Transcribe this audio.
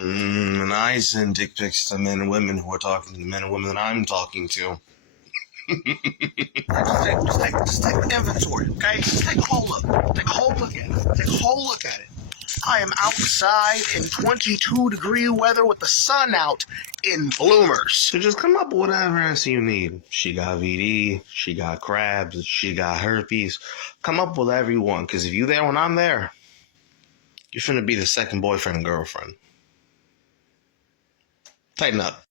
And I send dick pics to men and women who are talking to the men and women that I'm talking to. Just take inventory, okay? Just take a whole look. Take a whole look at it. Take a whole look at it. I am outside in 22-degree weather with the sun out in bloomers. So just come up with whatever answer you need. She got VD, she got crabs, she got herpes. Come up with whatever you want, because if you there when I'm there, you're finna be the second boyfriend and girlfriend. Tighten up.